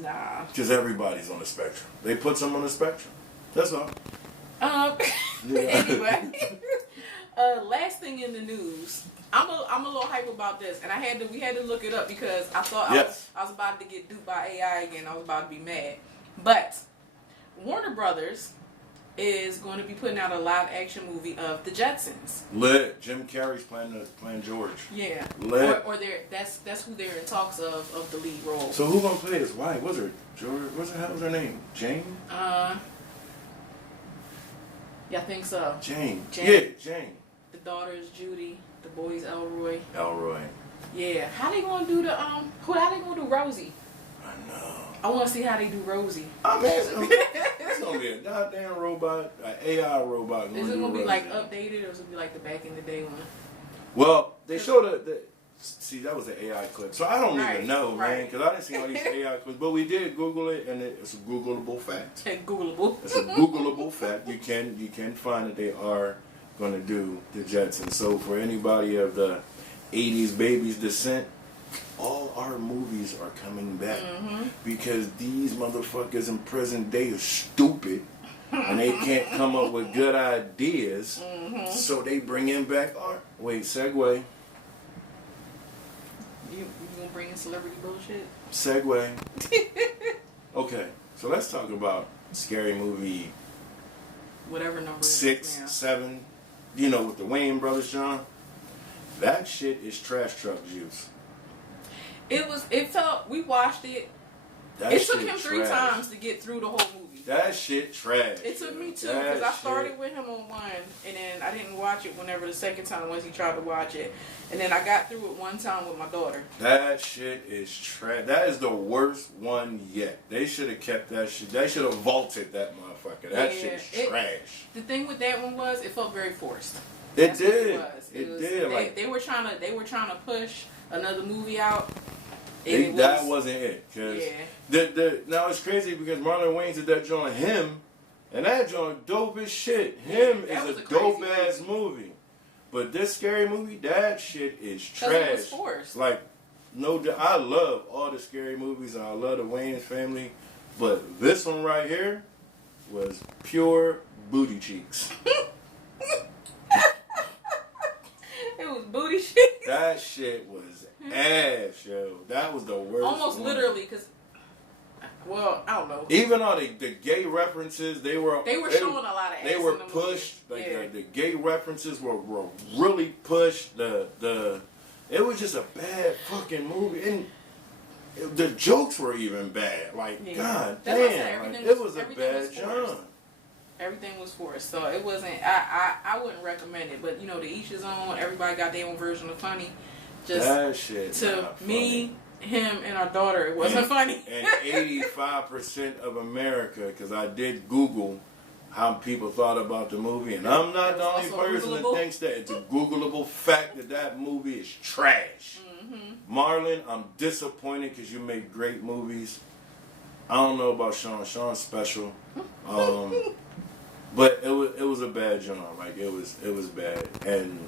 Nah. Because everybody's on the spectrum. They put some on the spectrum. That's all. Anyway. Last thing in the news. I'm a little hype about this, and we had to look it up because I thought I was about to get duped by AI again. I was about to be mad, but Warner Brothers is going to be putting out a live action movie of the Jetsons. Lit. Jim Carrey's playing George. Yeah. Lit. Or that's who they're in talks of the lead role. So who gonna play this wife? Was her George? What's the hell was her name? Jane. Yeah, I think so. Jane. Jane. Yeah, Jane. The daughter is Judy. The boy is Elroy. Elroy. Yeah. How they gonna do how they gonna do Rosie? I know. I want to see how they do Rosie. I mean, it's gonna be a goddamn robot, an AI robot. Is it gonna be like updated, or is it gonna be like the back in the day one? Well, they showed the see, that was an AI clip, so I don't even know, man, right. because I didn't see all these AI clips. But we did Google it, and it's a Googleable fact. Googleable. It's a Googleable fact. You can find that they are going to do the Jetsons. So for anybody of the 80s babies descent, all our movies are coming back because these motherfuckers in present day are stupid and they can't come up with good ideas. So they bring in back art. Wait, segue. You gonna bring in celebrity bullshit? Segue. Okay, so let's talk about Scary Movie Whatever number 6, 7. You know, with the Wayne brothers, John. That shit is trash truck juice. We watched it. It took him 3 times to get through the whole movie. That shit trash. It took me 2 because I started with him on 1, and then I didn't watch it whenever the second time was he tried to watch it, and then I got through it one time with my daughter. That shit is trash. That is the worst one yet. They should have kept that shit. They should have vaulted that motherfucker. That shit is trash. The thing with that one was it felt very forced. It did. It did. They were trying to push another movie out, That wasn't it. Cause yeah. Now it's crazy because Marlon Wayans did that joint Him, and that joint dope as shit. Him is a dope ass movie. But this Scary Movie, that shit is trash. It was forced. Like, I love all the Scary Movies and I love the Wayans family, but this one right here was pure booty cheeks. It was booty shit. That shit was ass, yo. That was the worst. Almost one. Literally, because, well, I don't know. Even all the gay references, they were showing a lot of ass. They were in the pushed. movie. Like the gay references were really pushed. It was just a bad fucking movie, and the jokes were even bad. Like, god damn, like, it was a bad job. Everything was forced, so it wasn't. I wouldn't recommend it, but you know, to each his own. Everybody got their own version of funny. Just that shit. To me, him, and our daughter, it wasn't funny. And 85% of America, because I did Google how people thought about the movie, and I'm not the only person that thinks that. It's a Googleable fact that movie is trash. Mm-hmm. Marlon, I'm disappointed because you make great movies. I don't know about Sean. Sean's special. But it was a bad job. Like it was bad, and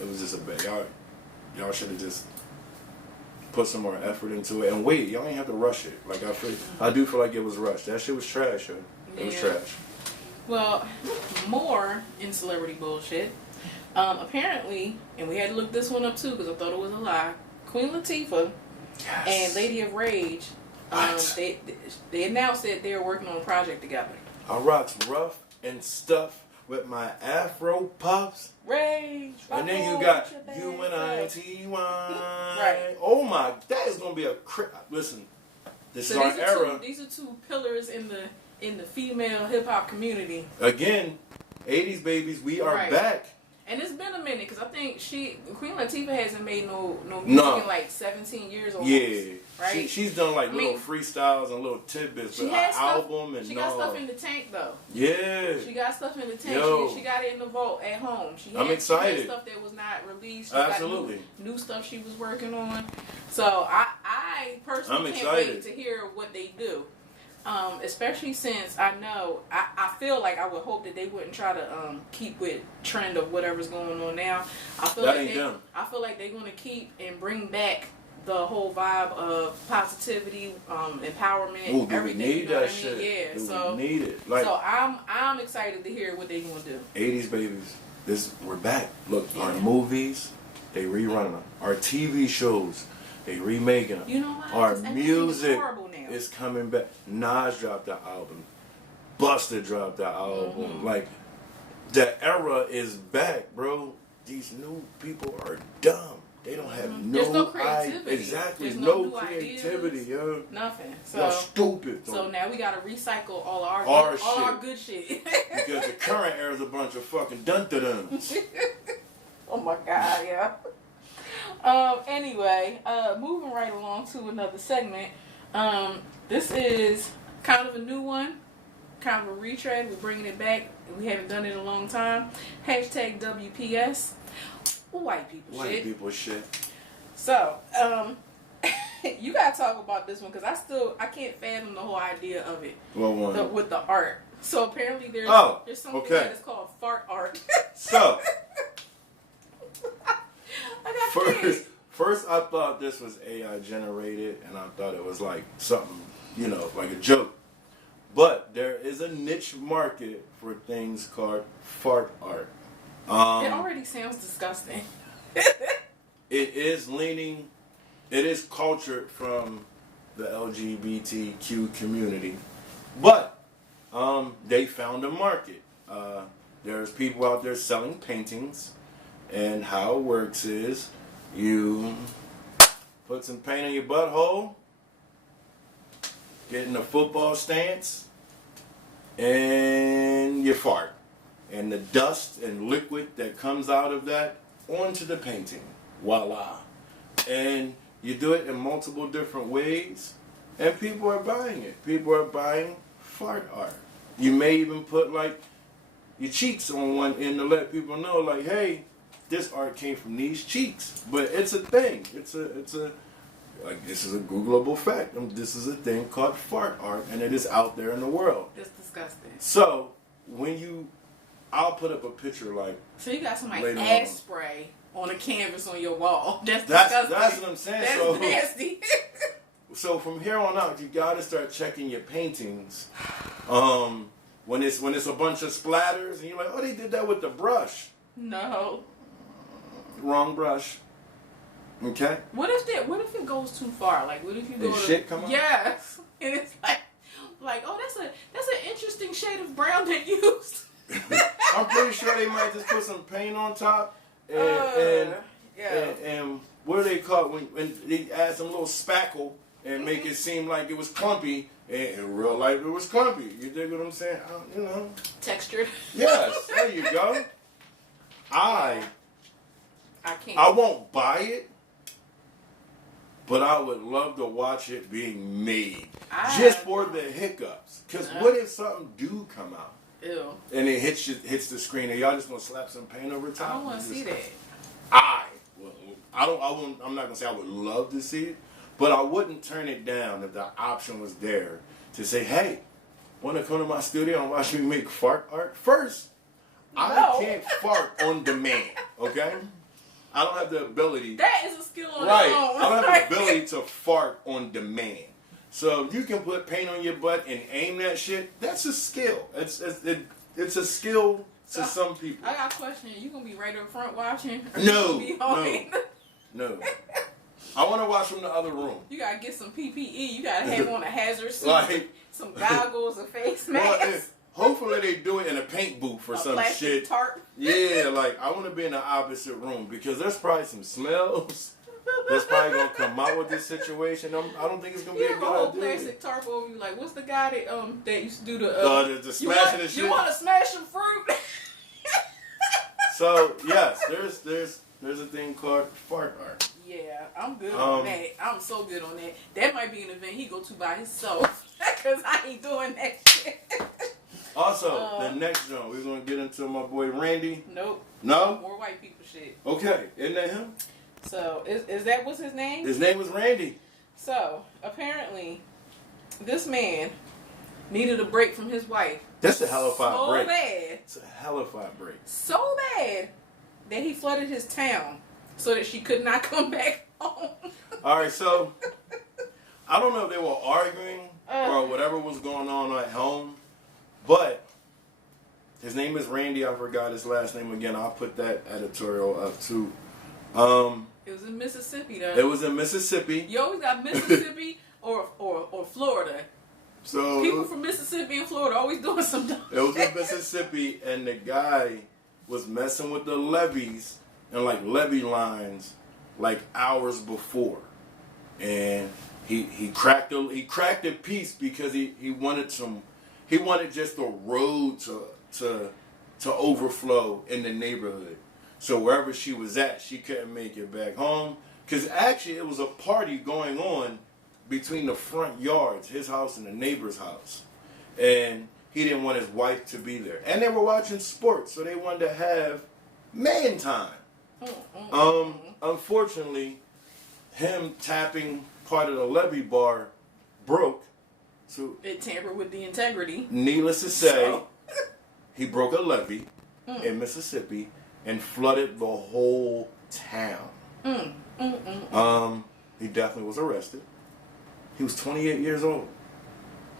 it was just a bad. Y'all should have just put some more effort into it. And wait, y'all ain't have to rush it. Like I do feel like it was rushed. That shit was trash. Yo. It was trash. Well, more in celebrity bullshit. Apparently, and we had to look this one up too because I thought it was a lie. Queen Latifah and Lady of Rage. They announced that they were working on a project together. I rocks rough and stuff with my Afro pops. Rage. And then you got UNITY. Right. Oh my, that is gonna be a listen. This is our era. These are two pillars in the female hip hop community. Again, 80s babies, we are back. And it's been a minute because I think Queen Latifah hasn't made no music in like 17 years almost. Yeah, right. She's done like little freestyles and little tidbits, but an album and she got stuff in the tank though. Yeah, she got stuff in the tank. She got it in the vault at home. I'm excited. She had stuff that was not released. She Absolutely, got new stuff she was working on. So I personally can't wait to hear what they do. Especially since I feel like I would hope that they wouldn't try to keep with trend of whatever's going on now. I feel like they're going to keep and bring back the whole vibe of positivity, empowerment, everything. We need you know that what shit. I mean? Yeah, so we need it. Like, so I'm excited to hear what they're going to do. 80s babies, we're back. Look, our movies, they rerun them. Our TV shows, they remaking them. You know what? Our music is coming back. Nas dropped the album. Busta dropped the album. Mm-hmm. Like, the era is back, bro. These new people are dumb. They don't have no creativity. Exactly. There's no creativity, ideas, yo. Nothing. Y'all stupid. So now we gotta recycle all our good shit. Because the current era is a bunch of fucking dun-dun-duns. Oh my god, yeah. Anyway, moving right along to another segment. This is kind of a new one, kind of a retread. We're bringing it back. We haven't done it in a long time. Hashtag WPS. White people shit. So, you gotta talk about this one because I can't fathom the whole idea of it. What one? With the art. So apparently there's something that is called fart art. So, First, I thought this was AI generated, and I thought it was like something, like a joke. But there is a niche market for things called fart art. It already sounds disgusting. It is cultured from the LGBTQ community, but they found a market. There's people out there selling paintings, and how it works is you put some paint on your butthole, get in a football stance, and you fart. And the dust and liquid that comes out of that onto the painting. Voila. And you do it in multiple different ways, and people are buying it. People are buying fart art. You may even put like your cheeks on one end to let people know, like, hey, this art came from these cheeks. But it's a thing. It's a like this is a Googleable fact. This is a thing called fart art, and it is out there in the world. It's disgusting. So I'll put up a picture like. So you got somebody later ass on. spray on a canvas on your wall. That's disgusting. That's what I'm saying. That's so nasty. So from here on out, you gotta start checking your paintings. When it's a bunch of splatters, and you're like, oh, they did that with the brush. No. Wrong brush. Okay. What if it goes too far? Like, what if you go The to shit come out? Yes, and it's like, oh, that's an interesting shade of brown they used. I'm pretty sure they might just put some paint on top and what do they call it when they add some little spackle and make it seem like it was clumpy, and in real life it was clumpy. You dig what I'm saying? Textured. Yes, there you go. I can't. I won't buy it, but I would love to watch it being made just for the hiccups. Because what if something do come out? Ew. And it hits the screen, and y'all just gonna slap some paint over top? I don't want to see that. I'm not gonna say I would love to see it, but I wouldn't turn it down if the option was there to say, hey, want to come to my studio and watch me make fart art? First, I can't fart on demand, okay? I don't have the ability. That is a skill on its own. I don't have the ability to fart on demand. So if you can put paint on your butt and aim that shit, that's a skill. It's a skill to some people. I got a question. You gonna be right up front watching? No. I want to watch from the other room. You gotta get some PPE. You gotta have on a hazard suit, like, some goggles, a face mask. Hopefully they do it in a paint booth or some shit. Tarp. Yeah, like I want to be in the opposite room because there's probably some smells that's probably gonna come out with this situation. I don't think it's gonna be a good whole idea. plastic tarp over you. Like, what's the guy that used to do the smashing the shit? You want to smash some fruit? So yes, there's a thing called fart art. Yeah, I'm good on that. I'm so good on that. That might be an event he go to by himself because I ain't doing that shit. Also, the next one, we're going to get into my boy Randy. Nope. No? More white people shit. Okay. Isn't that him? So, is that what's his name? His name was Randy. So, apparently, this man needed a break from his wife. That's a hellified break. So bad. It's a hellified break. So bad that he flooded his town so that she could not come back home. All right, so I don't know if they were arguing or whatever was going on at home. But his name is Randy. I forgot his last name again. I'll put that editorial up too. It was in Mississippi, though. It was in Mississippi. You always got Mississippi or Florida. So people from Mississippi and Florida always doing some dumb shit. It was in Mississippi, and the guy was messing with the levees and like levee lines like hours before, and he cracked a piece because he wanted some. He wanted just the road to overflow in the neighborhood. So wherever she was at, she couldn't make it back home. Because actually it was a party going on between the front yards, his house and the neighbor's house. And he didn't want his wife to be there. And they were watching sports, so they wanted to have man time. Unfortunately, him tapping part of the levee bar broke. So it tampered with the integrity. Needless to say, he broke a levee in Mississippi and flooded the whole town. He definitely was arrested. He was 28 years old.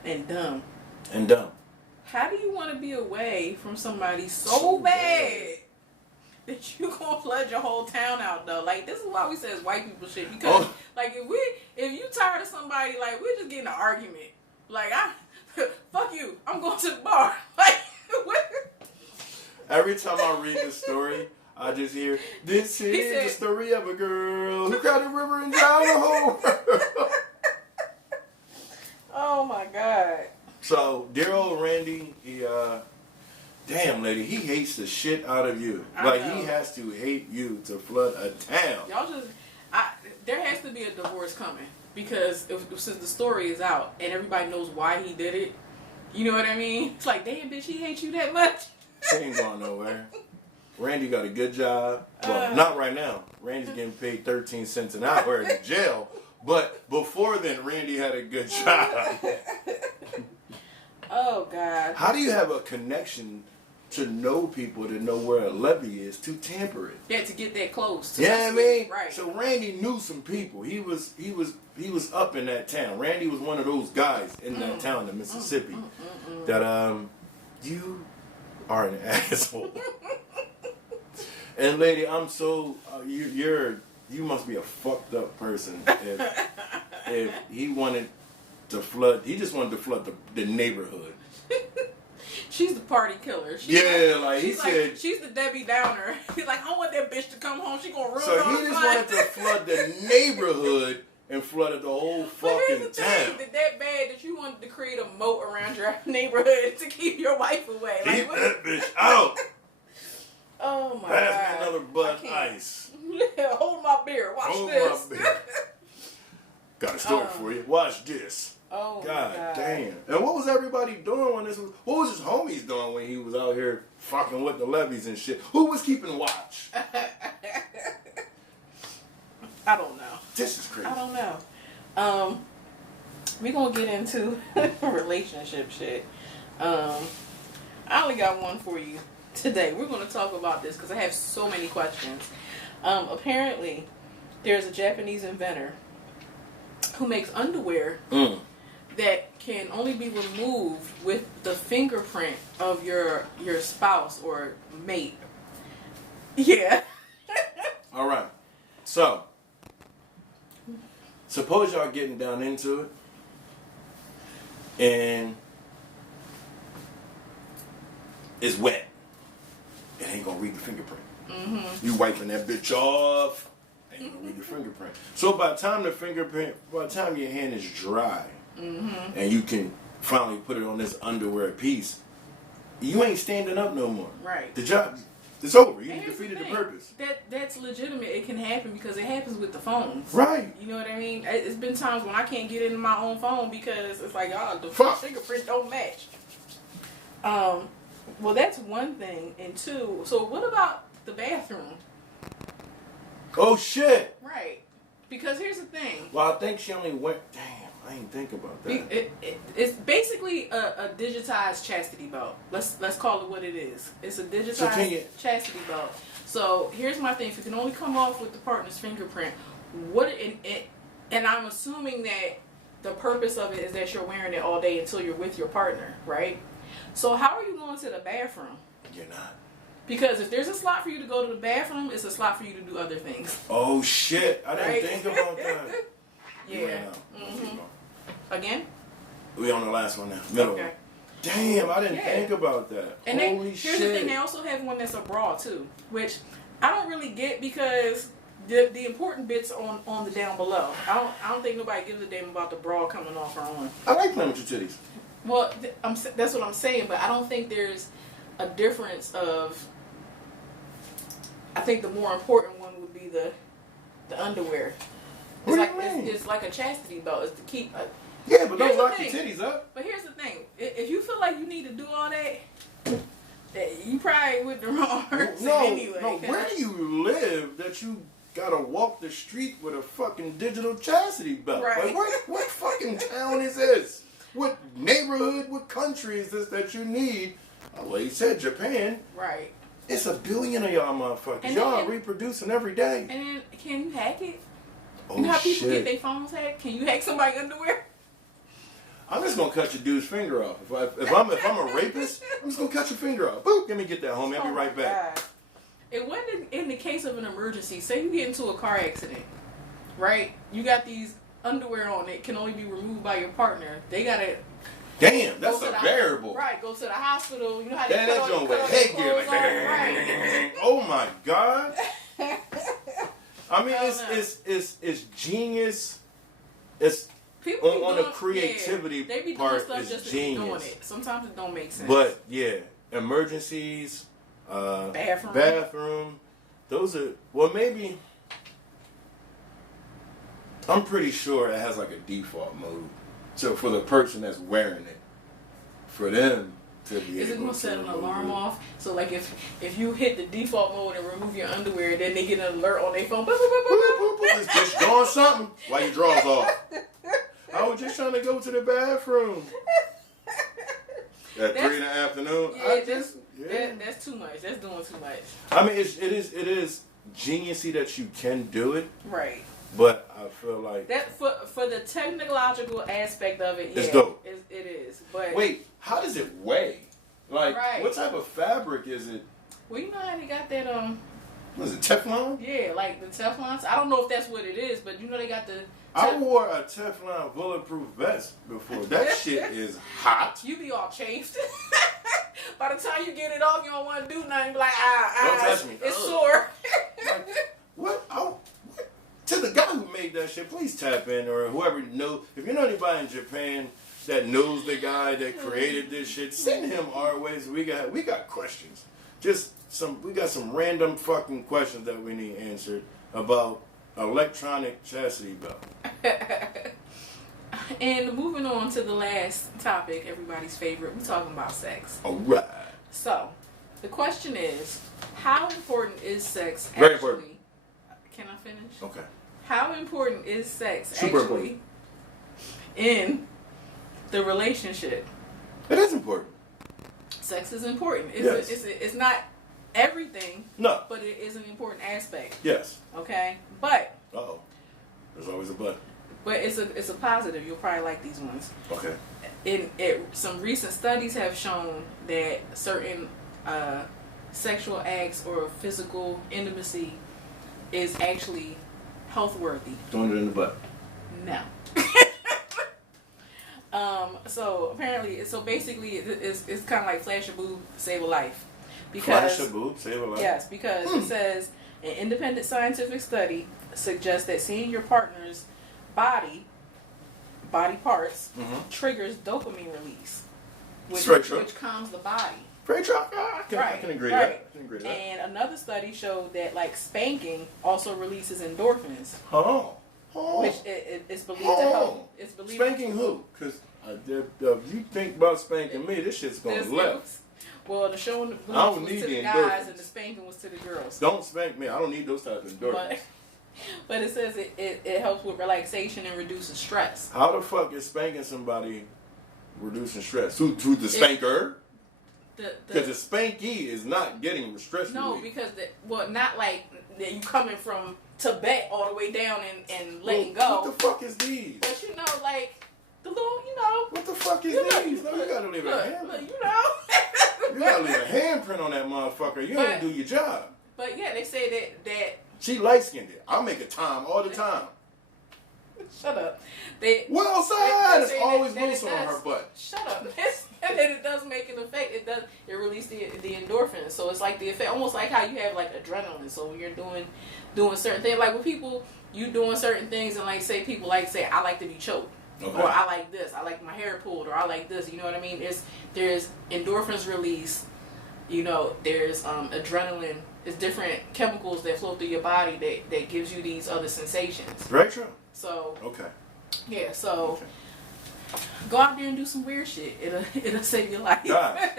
And dumb. How do you want to be away from somebody so bad that you gonna flood your whole town out though? Like, this is why we say it's white people shit. Because like if you tired of somebody, like, we're just getting an argument. Like, fuck you, I'm going to the bar. Like, every time I read this story, I just hear, this is the story of a girl who got a river and drowned the whole world. Oh my God. So, dear old Randy, damn lady, he hates the shit out of you. He has to hate you to flood a town. Y'all just, there has to be a divorce coming. Because since the story is out and everybody knows why he did it, you know what I mean? It's like, damn, bitch, he hates you that much. She ain't going nowhere. Randy got a good job. Well, not right now. Randy's getting paid 13 cents an hour in jail. But before then, Randy had a good job. Oh God. How do you have a connection to know people to know where a levee is to tamper it? Yeah, to get that close. Yeah, I mean, right. So Randy knew some people. He was up in that town. Randy was one of those guys in that town in Mississippi that you are an asshole. And lady, I'm so you must be a fucked up person if he wanted to flood. He just wanted to flood the neighborhood. She's the party killer. He said she's the Debbie Downer. He's like, I want that bitch to come home. She gonna ruin so all he the just fun. wanted to flood the neighborhood and flooded the whole But here's fucking the town. thing, that bad that you wanted to create a moat around your neighborhood to keep your wife away. Like, Keep that bitch out. Oh my Pass God. me another Bud Ice. Hold my beer. Watch Hold this. my beer. Got a story for you. Watch this. Oh God, my God. damn. And what was everybody doing when this was? What was his homies doing when he was out here fucking with the levees and shit? Who was keeping watch? I don't know. This is crazy. I don't know. We're gonna get into relationship shit. I only got one for you today. We're gonna talk about this because I have so many questions. Apparently, there's a Japanese inventor who makes underwear that can only be removed with the fingerprint of your spouse or mate. Yeah. All right. So, suppose y'all getting down into it, and it's wet. It ain't gonna read the fingerprint. Mm-hmm. You wiping that bitch off, ain't gonna read the fingerprint. So by the time your hand is dry, and you can finally put it on this underwear piece, you ain't standing up no more. Right. The job, it's over. You And here's defeated the thing. purpose. That's legitimate. It can happen because it happens with the phones. Right. You know what I mean? It's been times when I can't get into my own phone because it's like, oh, the Fuck. fingerprint don't match. Well, that's one thing. And two, so what about the bathroom? Oh shit. Right. Because here's the thing. Well, I think she only went. Damn, I ain't think about that. It's basically a digitized chastity belt. Let's call it what it is. It's a digitized chastity belt. So here's my thing: if you can only come off with the partner's fingerprint, and I'm assuming that the purpose of it is that you're wearing it all day until you're with your partner, right? So how are you going to the bathroom? You're not. Because if there's a slot for you to go to the bathroom, it's a slot for you to do other things. Oh shit! I didn't Right? think about that. Yeah. Again? We on the last one now. Middle Okay. one. Damn, I didn't think about that. And Holy here's shit! the thing: they also have one that's a bra too, which I don't really get because the important bits on the down below. I don't think nobody gives a damn about the bra coming off or on. I like playing with your titties. Well, that's what I'm saying, but I don't think there's a difference of. I think the more important one would be the underwear. What do you mean? It's like a chastity belt. It's to keep. Yeah, but Here's don't the lock your thing. titties up. But here's the thing: if you feel like you need to do all that, you probably with the wrong person anyway. No. Where do you live that you gotta walk the street with a fucking digital chastity belt? Right. Like, what fucking town is this? What neighborhood? What country is this that you need? Well, you said Japan. Right. It's a billion of y'all motherfuckers. And Y'all then- are reproducing every day. And then, can you hack it? Oh You know how people shit! get their phones hacked? Can you hack somebody's underwear? I'm just gonna cut your dude's finger off. If I'm a rapist, I'm just gonna cut your finger off. Boop! Let me get that, homie. I'll be right back. God. It wasn't in the case of an emergency. Say you get into a car accident, right? You got these underwear on that can only be removed by your partner. They gotta Damn, that's go to a the- variable. Right, go to the hospital. You know how they Damn, put that all joint cut with all their headgear. clothes Like, on? Right. oh my god. I mean, I don't know. it's genius. It's People be on the doing- creativity they be doing part stuff is just to be doing genius. it. Sometimes it don't make sense. But yeah, emergencies, bathroom. Those are maybe. I'm pretty sure it has like a default mode. So for the person that's wearing it, for them, to be Is it able gonna set an to alarm remove. off? So like if you hit the default mode and remove your underwear, then they get an alert on their phone. Boop, boop, boop, boop. This bitch doing something while your drawers off. I was just trying to go to the bathroom. At 3 in the afternoon. Yeah, that's too much. That's doing too much. I mean, it is geniusy that you can do it, Right. but I feel like That for the technological aspect of it, it's yeah, dope. it is. But wait, how does it weigh? Like, Right. what type of fabric is it? well, you know how they got that What is it, Teflon? yeah, like the Teflons. I don't know if that's what it is, but you know they got the. I wore a Teflon bulletproof vest before. That shit is hot. You be all chafed. By the time you get it off, you don't want to do nothing. You be like, Don't touch me. It's Ugh. sore. Like, what? To the guy who made that shit, please tap in, or whoever knows. If you know anybody in Japan that knows the guy that created this shit, send him our ways. We got questions. We got some random fucking questions that we need answered about electronic chastity belt. And moving on to the last topic, everybody's favorite, we're talking about sex. All right. So, the question is, how important is sex Very actually? important. Can I finish? Okay. How important is sex Super actually in the relationship? It is important. Sex is important. Yes. It's not everything, No. but it is an important aspect. Yes. Okay? But Uh-oh. There's always a but. it's a positive. You'll probably like these ones. Okay. Some recent studies have shown that certain sexual acts or physical intimacy is actually health worthy. Throwing it in the butt. No. So basically, it's kind of like flash a boob, save a life. Flash a boob, save a life. Yes, because it says an independent scientific study suggests that seeing your partner's body parts triggers dopamine release, which calms the body. Very true. I can agree to that. I can agree to that. And another study showed that like spanking also releases endorphins, which it's believed to help. It's believed Spanking who? Because if you think about spanking me, this shit's going left. Well, the showing the I don't was need to the the guys endorphins. and the spanking was to the girls. Don't spank me. I don't need those types of endorphins. But it says it helps with relaxation and reduces stress. How the fuck is spanking somebody reducing stress? To the spanker? Because the spankee is not getting stress No, relief. because not like that you coming from Tibet all the way down and letting go. What the fuck is these? But like the little, What the fuck is these? No, you gotta leave a handprint. look, You gotta leave a handprint on that motherfucker. You ain't do your job. But yeah, they say that She light skinned it. I make a time all the time. shut up. Well side. It's say always that loose it on does- her butt. Shut up. And then it does make an effect. It releases the endorphins. So it's like the effect, almost like how you have like adrenaline. So when you're doing certain things, like with people, you doing certain things, and like people say I like to be choked. Okay. Or I like this, I like my hair pulled, or I like this, you know what I mean? There's endorphins release, there's adrenaline, there's different chemicals that flow through your body that gives you these other sensations. Very true. So Okay. yeah, so Okay. go out there and do some weird shit. It'll save your life. Guys,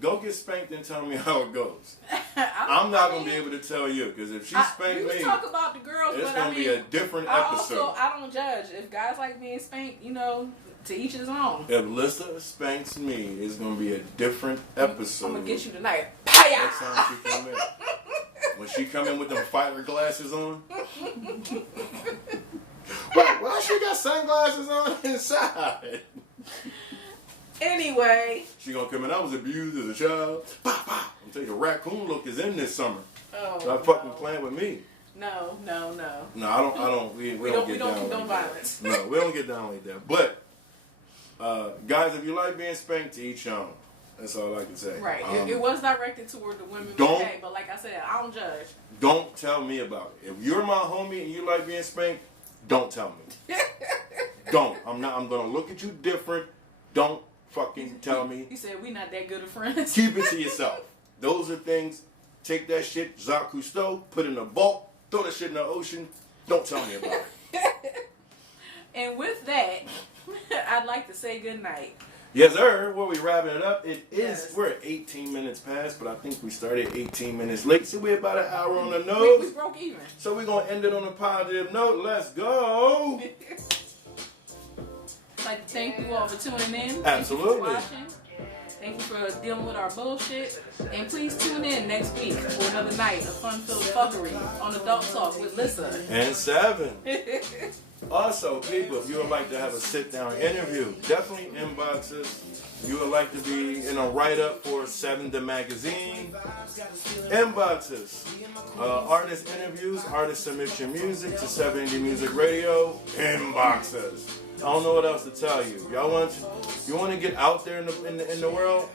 go get spanked and tell me how it goes. I'm not gonna be able to tell you because if she spanked we me, talk about the girls, it's but gonna be a different episode. I don't judge. If guys like being spanked, to each his own. If Lyssa spanks me, it's gonna be a different episode. I'm gonna get you tonight. Next time she come in. When she come in with them fighter glasses on. Why she got sunglasses on inside? Anyway. She gonna come in. I was abused as a child. Bah, bah. I'm telling you, the raccoon look is in this summer. Oh, Stop fucking playing with me. No. No, I don't. We don't get down condone like violence. that. No, we don't get down like that. But guys, if you like being spanked, to each own. That's all I can say. Right. It was directed toward the women. Don't- Okay, but like I said, I don't judge. Don't tell me about it. If you're my homie and you like being spanked, don't tell me. Don't. I'm gonna look at you different. Don't fucking tell me. You said we not that good of friends. Keep it to yourself. Those are things. Take that shit, Jacques Cousteau, put it in a vault, throw that shit in the ocean. Don't tell me about it. And with that, I'd like to say good night. Yes, sir. Where we wrapping it up? It is. Yes. We're at 18 minutes past, but I think we started 18 minutes late. So we're about an hour on the We nose. broke even. So we're gonna end it on a positive note. Let's go. I'd like to thank you all for tuning in. Absolutely. Thank you for watching. Thank you for dealing with our bullshit. And please tune in next week for another night of fun-filled fuckery on Adult Talk with Lyssa. And 7. Also, people, if you would like to have a sit-down interview, definitely inbox us. If you would like to be in a write-up for 7 the magazine, inbox us. Artist interviews, artist submit your music to 7 Indie Music Radio, inbox us. I don't know what else to tell you. You want to get out there in the world?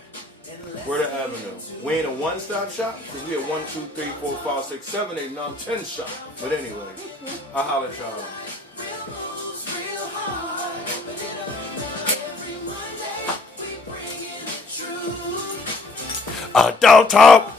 We're the Avenue. We ain't a one-stop shop because we a 1, 2, 3, 4, 5, 6, 7, 8, 9, 10 shop. But anyway, I'll holler at y'all. Adult Talk.